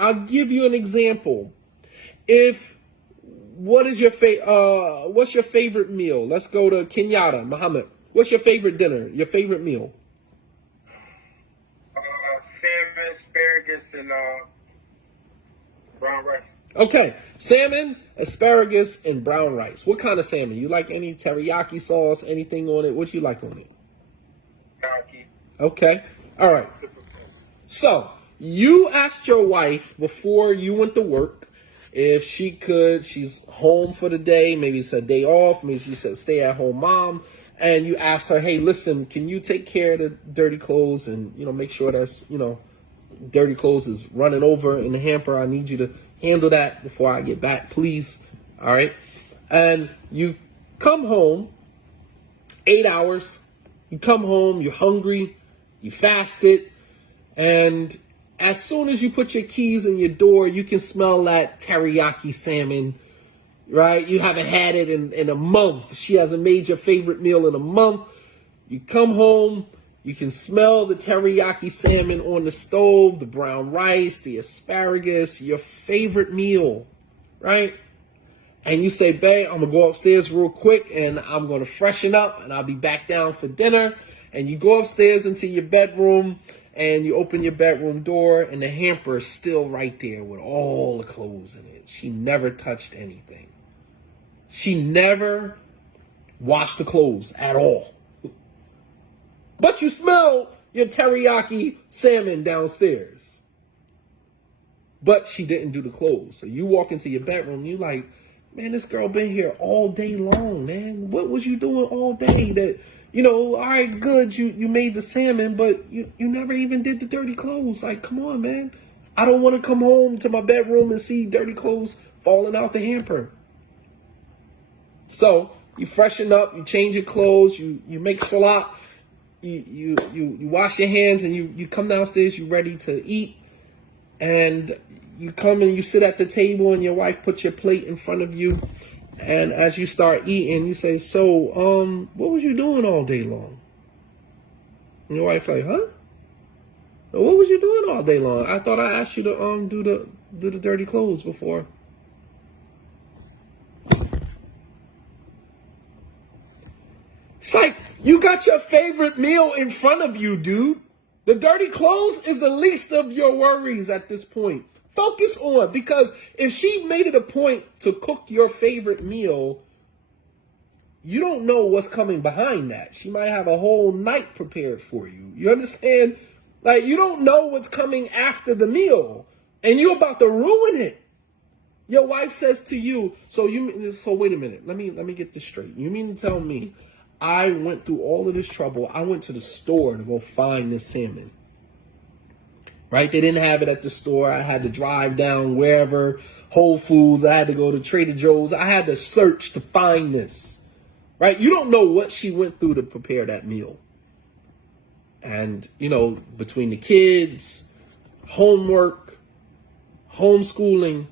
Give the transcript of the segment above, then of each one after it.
I'll give you an example. What's your favorite meal? Let's go to Kenyatta, Muhammad. What's your favorite dinner? Your favorite meal? Salmon, asparagus, and brown rice. Okay, salmon, asparagus, and brown rice. What kind of salmon? You like any teriyaki sauce, anything on it? What you like on it? Teriyaki. Okay, all right. So, you asked your wife before you went to work if she could, she's home for the day, maybe it's her day off, maybe she said stay at home mom, and you asked her, hey, listen, can you take care of the dirty clothes and, make sure that's, dirty clothes is running over in the hamper. I need you to handle that before I get back, please. All right. And you come home, 8 hours, you come home, you're hungry, you fasted, and as soon as you put your keys in your door, you can smell that teriyaki salmon, right? You haven't had it in a month. She hasn't made your favorite meal in a month. You come home, you can smell the teriyaki salmon on the stove, the brown rice, the asparagus, your favorite meal, right? And you say, babe, I'm going to go upstairs real quick and I'm going to freshen up and I'll be back down for dinner. And you go upstairs into your bedroom and you open your bedroom door and the hamper is still right there with all the clothes in it. She never touched anything. She never washed the clothes at all. But you smell your teriyaki salmon downstairs. But she didn't do the clothes. So you walk into your bedroom, you like, man, this girl been here all day long, man. What was you doing all day that, all right, good, you made the salmon, but you never even did the dirty clothes. Like, come on, man. I don't want to come home to my bedroom and see dirty clothes falling out the hamper. So you freshen up, you change your clothes, you make salat, you wash your hands, and you come downstairs, you ready to eat, and you come and you sit at the table and your wife puts your plate in front of you. And as you start eating, you say, so, what was you doing all day long? And your wife like, huh? What was you doing all day long? I thought I asked you to do the dirty clothes before. It's like, you got your favorite meal in front of you, dude. The dirty clothes is the least of your worries at this point. Focus on, because if she made it a point to cook your favorite meal, you don't know what's coming behind that. She might have a whole night prepared for you. You understand? Like, you don't know what's coming after the meal, and you're about to ruin it. Your wife says to you, so wait a minute, let me get this straight. You mean to tell me I went through all of this trouble, I went to the store to go find this salmon? Right? They didn't have it at the store. I had to drive down wherever, Whole Foods. I had to go to Trader Joe's. I had to search to find this. Right? You don't know what she went through to prepare that meal. And, between the kids, homework, homeschooling,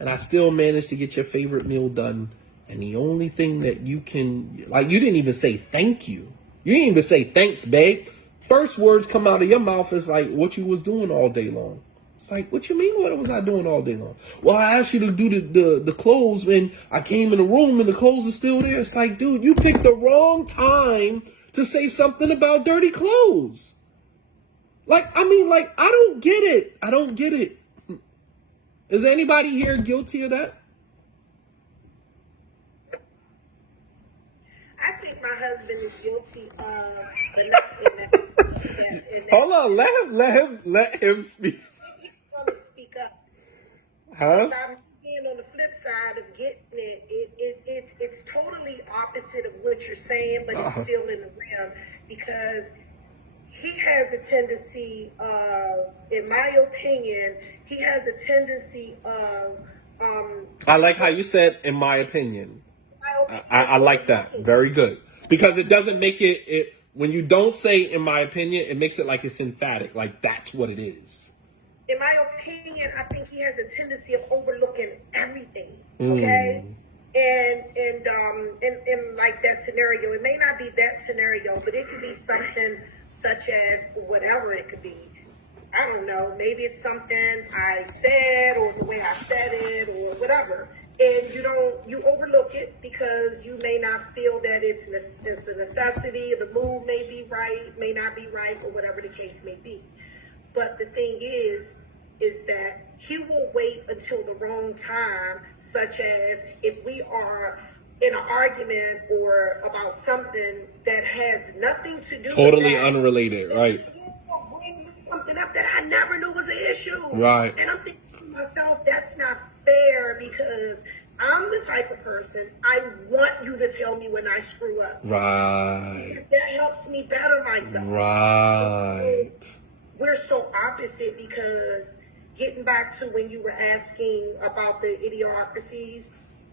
and I still managed to get your favorite meal done. And the only thing that you can, you didn't even say thank you. You didn't even say thanks, babe. First words come out of your mouth is like, what you was doing all day long. It's like, what you mean, what was I doing all day long? Well, I asked you to do the clothes, and I came in the room and the clothes are still there. It's like, dude, you picked the wrong time to say something about dirty clothes. I don't get it. I don't get it. Is anybody here guilty of that? I think my husband is guilty of, but not in that. Hold on, let him speak. He's going to speak up. Huh? If I'm being on the flip side of getting it's totally opposite of what you're saying, but it's still in the realm, because he has a tendency of, in my opinion, I like how you said, in my opinion. I like that. Very good. Because it doesn't make it when you don't say, in my opinion, it makes it like it's emphatic. Like, that's what it is. In my opinion, I think he has a tendency of overlooking everything. Okay? And like that scenario, it may not be that scenario, but it could be something such as whatever it could be. I don't know. Maybe it's something I said, whatever, and you overlook it because you may not feel that it's a necessity, the mood may be right, may not be right, or whatever the case may be. But the thing is that he will wait until the wrong time, such as if we are in an argument or about something that has nothing to do Totally with that, unrelated, right? he will bring something up that I never knew was an issue. Right. And I'm thinking to myself, that's not fair because I'm the type of person, I want you to tell me when I screw up. Right. Because that helps me better myself. Right. We're so opposite because getting back to when you were asking about the idiocracies,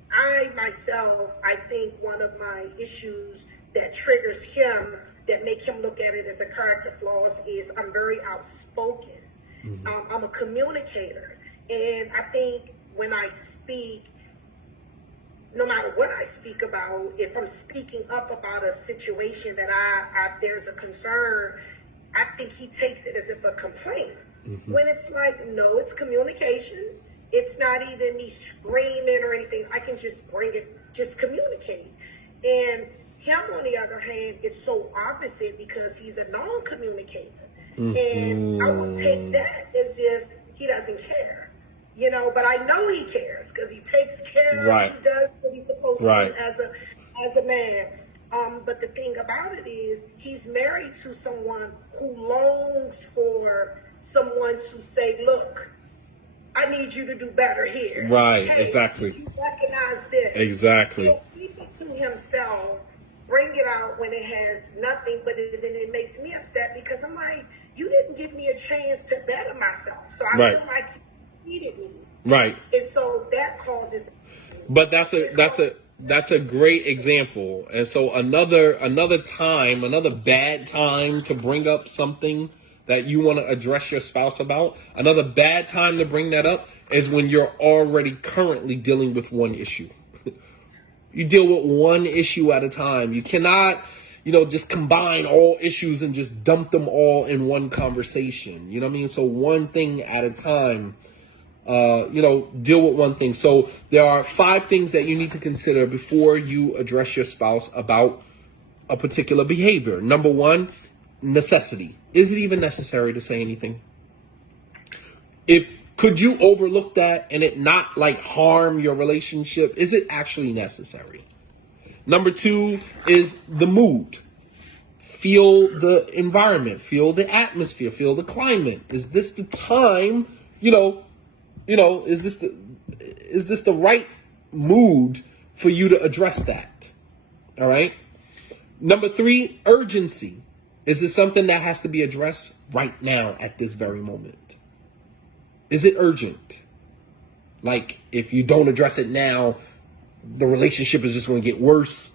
I think one of my issues that triggers him, that make him look at it as a character flaws, is I'm very outspoken. I'm a communicator. And I think when I speak, no matter what I speak about, if I'm speaking up about a situation that there's a concern, I think he takes it as if a complaint. When it's like, no, it's communication. It's not even me screaming or anything. I can just just communicate. And him, on the other hand, is so opposite because he's a non-communicator. And I would take that as if he doesn't care. But I know he cares because he takes care. Right. He does what he's supposed Right. to do as a man. But the thing about it is, he's married to someone who longs for someone to say, look, I need you to do better here. Right, Hey, exactly. you recognize this. Exactly. He'll keep it to himself, bring it out when it has nothing, but then it makes me upset because I'm like, you didn't give me a chance to better myself. So I Right. feel like you needed me. Right. And so that causes. But that's a great example. And so another bad time to bring up something that you want to address your spouse about, another bad time to bring that up is when you're already currently dealing with one issue. You deal with one issue at a time. You cannot, just combine all issues and just dump them all in one conversation. You know what I mean? So one thing at a time. Deal with one thing. So there are 5 things that you need to consider before you address your spouse about a particular behavior. Number 1, necessity. Is it even necessary to say anything? Could you overlook that and it not harm your relationship? Is it actually necessary? Number 2 is the mood. Feel the environment, feel the atmosphere, feel the climate. Is this the time, is this the right mood for you to address that? All right. Number 3, urgency. Is it something that has to be addressed right now at this very moment? Is it urgent? Like, if you don't address it now, the relationship is just going to get worse?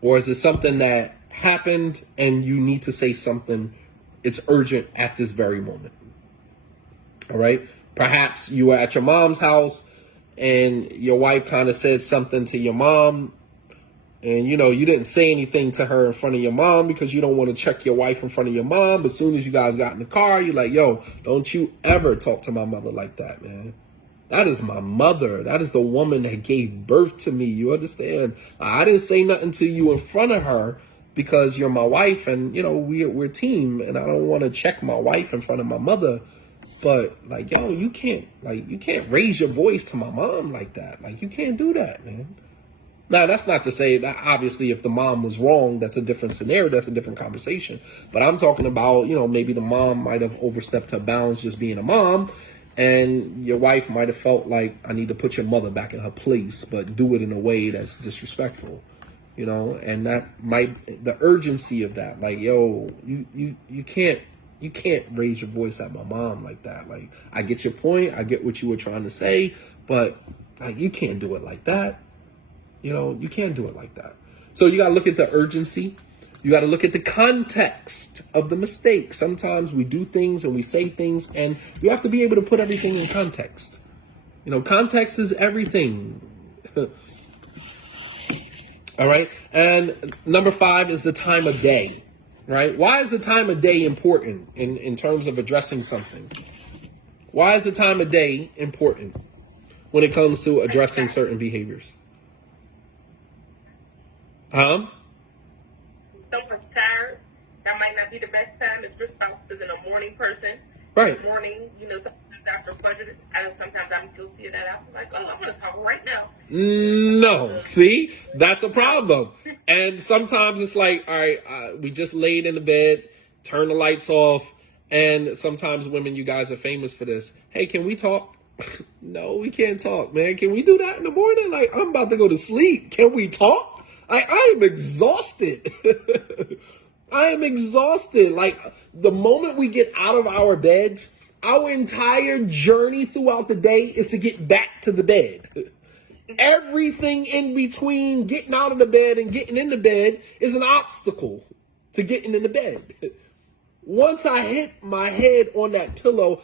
Or is it something that happened and you need to say something, it's urgent at this very moment? All right. Perhaps you were at your mom's house and your wife kind of said something to your mom, and you didn't say anything to her in front of your mom because you don't want to check your wife in front of your mom. But as soon as you guys got in the car, you're like, yo, don't you ever talk to my mother like that, man. That is my mother. That is the woman that gave birth to me. You understand? I didn't say nothing to you in front of her because you're my wife and, we're a team, and I don't want to check my wife in front of my mother. But you can't raise your voice to my mom like that. You can't do that, man. Now, that's not to say that obviously if the mom was wrong, that's a different scenario, that's a different conversation. But I'm talking about, maybe the mom might have overstepped her bounds just being a mom, and your wife might have felt like, I need to put your mother back in her place, but do it in a way that's disrespectful, and the urgency of that, you can't raise your voice at my mom like that. I get your point. I get what you were trying to say, but you can't do it like that. You can't do it like that. So you got to look at the urgency. You got to look at the context of the mistake. Sometimes we do things and we say things, and you have to be able to put everything in context. Context is everything. All right. And number 5 is the time of day. Right? Why is the time of day important in terms of addressing something? Why is the time of day important? when it comes to addressing certain behaviors. Someone's tired. That might not be the best time if your spouse isn't a morning person. Right. Morning, sometimes after pleasure, sometimes I'm guilty of that. I'm like, oh, I'm going to talk right now. No, see, that's a problem. And sometimes it's like, all right, we just laid in the bed, turn the lights off. And sometimes women, you guys are famous for this. Hey, can we talk? No, we can't talk, man. Can we do that in the morning? Like, I'm about to go to sleep. Can we talk? I am exhausted. I am exhausted. Like, the moment we get out of our beds, our entire journey throughout the day is to get back to the bed. Everything in between getting out of the bed and getting in the bed is an obstacle to getting in the bed. Once I hit my head on that pillow,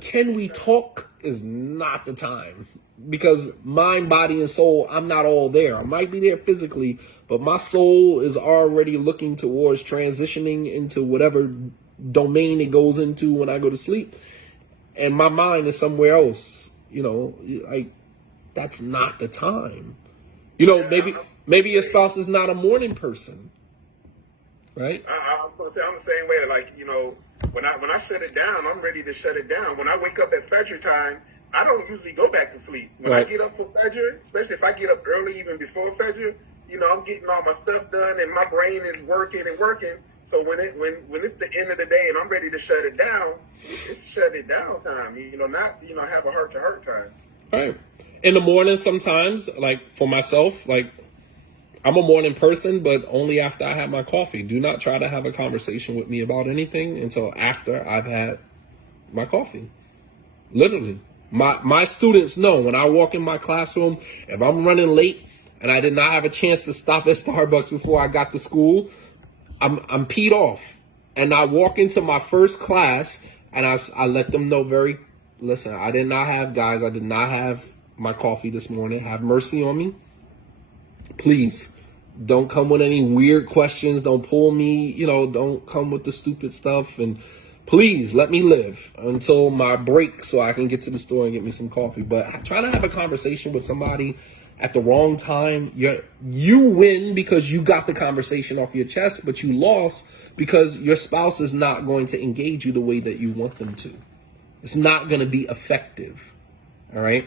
can we talk is not the time. Because mind, body, and soul, I'm not all there. I might be there physically, but my soul is already looking towards transitioning into whatever domain it goes into when I go to sleep. And my mind is somewhere else. Like, that's not the time. Maybe your spouse is not a morning person. Right? I'm going to say I'm the same way. Like, when I shut it down, I'm ready to shut it down. When I wake up at Fajr time, I don't usually go back to sleep. When I get up for Fajr, especially if I get up early, even before Fajr, I'm getting all my stuff done and my brain is working and working. So when it's the end of the day and I'm ready to shut it down, it's shut it down time. Not have a heart to heart time. Right. In the morning, sometimes, like for myself, like I'm a morning person, but only after I have my coffee. Do not try to have a conversation with me about anything until after I've had my coffee. Literally. My students know when I walk in my classroom, if I'm running late and I did not have a chance to stop at Starbucks before I got to school, I'm peed off. And I walk into my first class and I let them know listen, I did not have my coffee this morning. Have mercy on me. Please don't come with any weird questions. Don't pull me, don't come with the stupid stuff. And please let me live until my break so I can get to the store and get me some coffee. But try to have a conversation with somebody at the wrong time. You win because you got the conversation off your chest, but you lost because your spouse is not going to engage you the way that you want them to. It's not going to be effective. All right.